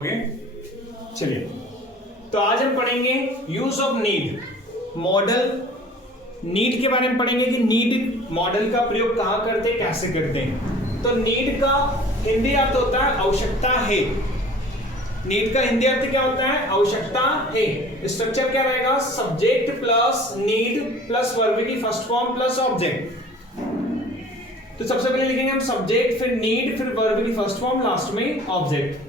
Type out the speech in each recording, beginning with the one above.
Okay चलिए, तो आज हम पढ़ेंगे use of need model. Need के बारे में पढ़ेंगे कि नीड मॉडल का प्रयोग कहां करते हैं, कैसे करते हैं। तो नीड का हिंदी अर्थ होता है आवश्यकता है। नीड का हिंदी अर्थ क्या होता है? आवश्यकता है। स्ट्रक्चर क्या रहेगा? Subject plus need plus verb की फर्स्ट फॉर्म प्लस ऑब्जेक्ट। तो सबसे पहले लिखेंगे हम सब्जेक्ट, फिर नीड, फिर वर्ब की फर्स्ट फॉर्म, लास्ट में ऑब्जेक्ट।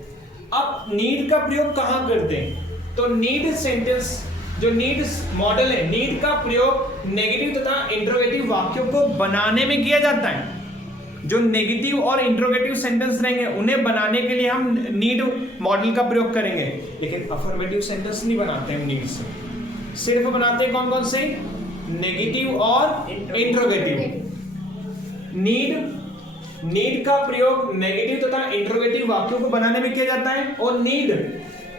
अब नीड का प्रयोग कहां करते हैं? तो नीड सेंटेंस, जो नीड मॉडल है, नीड का प्रयोग नेगेटिव तथा इंट्रोगेटिव वाक्यों को बनाने में किया जाता है। जो नेगेटिव और इंट्रोगेटिव सेंटेंस रहेंगे उन्हें बनाने के लिए हम नीड मॉडल का प्रयोग करेंगे। लेकिन अफर्मेटिव सेंटेंस नहीं बनाते हम नीड से, सिर्फ बनाते हैं कौन कौन से? नेगेटिव और इंट्रोगेटिव। नीड का प्रयोग नेगेटिव तथा इंट्रोगेटिव वाक्यों को बनाने में किया जाता है और नीड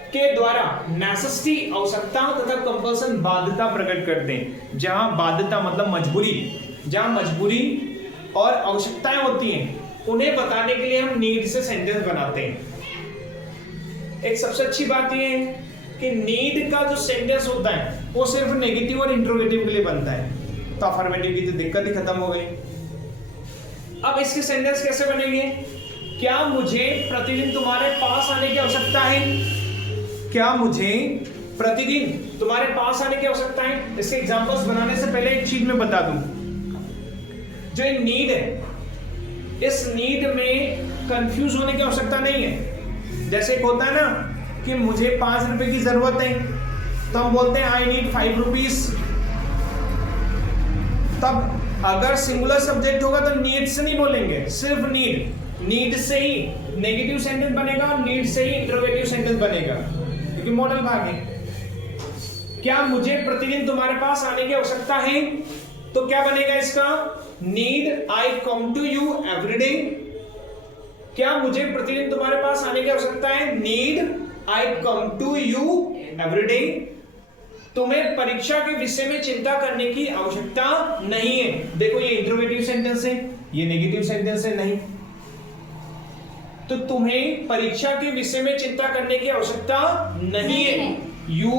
के द्वारा नेसेसिटी आवश्यकता तथा कंपल्सन बाध्यता प्रकट करते हैं। जहां बाध्यता मतलब मजबूरी, जहां मजबूरी और आवश्यकताएं होती हैं उन्हें बताने के लिए हम नीड से सेंटेंस बनाते हैं। एक सबसे अच्छी बात यह है कि नीड का जो सेंटेंस होता है वो सिर्फ नेगेटिव और इंट्रोगेटिव के लिए बनता है। तो अफर्मेटिव की तो दिक्कत ही खत्म हो गई। अब इसके सेंटेंस कैसे बनेंगे? क्या मुझे प्रतिदिन तुम्हारे पास आने की आवश्यकता है? क्या मुझे प्रतिदिन तुम्हारे पास आने की आवश्यकता है? इसके एग्जांपल्स बनाने से पहले एक चीज मैं बता दूं, जो नीड है, इस नीड में कंफ्यूज होने की आवश्यकता नहीं है। जैसे एक होता है ना कि मुझे 5 रुपए की जरूरत है, तो हम बोलते हैं आई नीड 5 रुपीज। तब अगर सिंगुलर सब्जेक्ट होगा तो नीड से नहीं बोलेंगे, सिर्फ नीड। नीड से ही नेगेटिव सेंटेंस बनेगा, नीड से ही इंट्रोगेटिव सेंटेंस बनेगा, क्योंकि मॉडल भाग है। क्या मुझे प्रतिदिन तुम्हारे पास आने की आवश्यकता है? तो क्या बनेगा इसका? Need I come to you every day. क्या मुझे प्रतिदिन तुम्हारे पास आने की आवश्यकता है? Need I come to you every day. तुम्हें परीक्षा के विषय में चिंता करने की आवश्यकता नहीं है। देखो ये इंट्रोगेटिव सेंटेंस है, ये नेगेटिव सेंटेंस है, नहीं। तो तुम्हें परीक्षा के विषय में चिंता करने की आवश्यकता नहीं है। You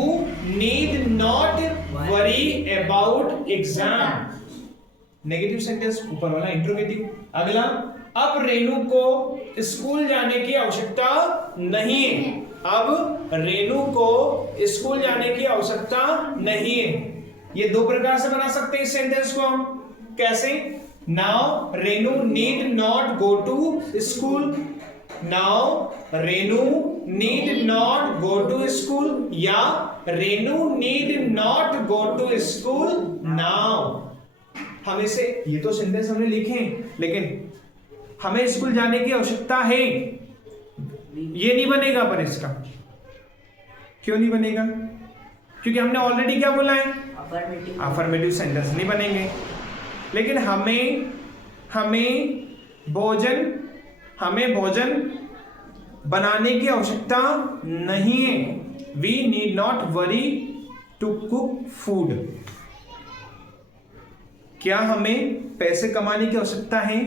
need not worry about exam. Negative sentence, ऊपर वाला इंट्रोगेटिव। अगला, अब रेणु को स्कूल जाने की आवश्यकता नहीं है। अब रेणु को स्कूल जाने की आवश्यकता नहीं है। ये दो प्रकार से बना सकते हैं इस सेंटेंस को हम। कैसे? Now Renu need not go to school. Now Renu need not go to school, या Renu need not go to school now. हम इसे, ये तो सेंटेंस हमने लिखे हैं, लेकिन हमें स्कूल जाने की आवश्यकता है, ये नहीं बनेगा। पर इसका क्यों नहीं बनेगा? क्योंकि हमने ऑलरेडी क्या बोला है? अफर्मेटिव सेंटेंस नहीं बनेंगे। लेकिन हमें भोजन बनाने की आवश्यकता नहीं है। We need not worry to cook food. क्या हमें पैसे कमाने की आवश्यकता है?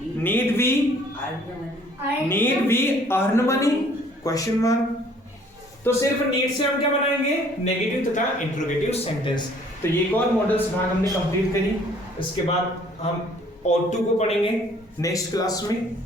Need we earn money? Question mark. तो सिर्फ नीड से हम क्या बनाएंगे? नेगेटिव तथा इंट्रोगेटिव सेंटेंस। तो ये एक और मॉडल्स भाग हमने कंप्लीट करी। इसके बाद हम और 2 को पढ़ेंगे नेक्स्ट क्लास में।